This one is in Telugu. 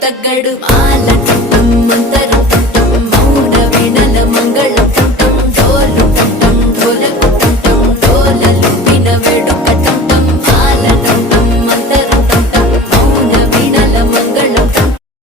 తగ్గడు మాల టుట్టం మంతరం టుట్టం మౌన వీణల మంగళం టుట్టం డోలు టుట్టం డోలకు టుట్టం డోలలు విన వేడుక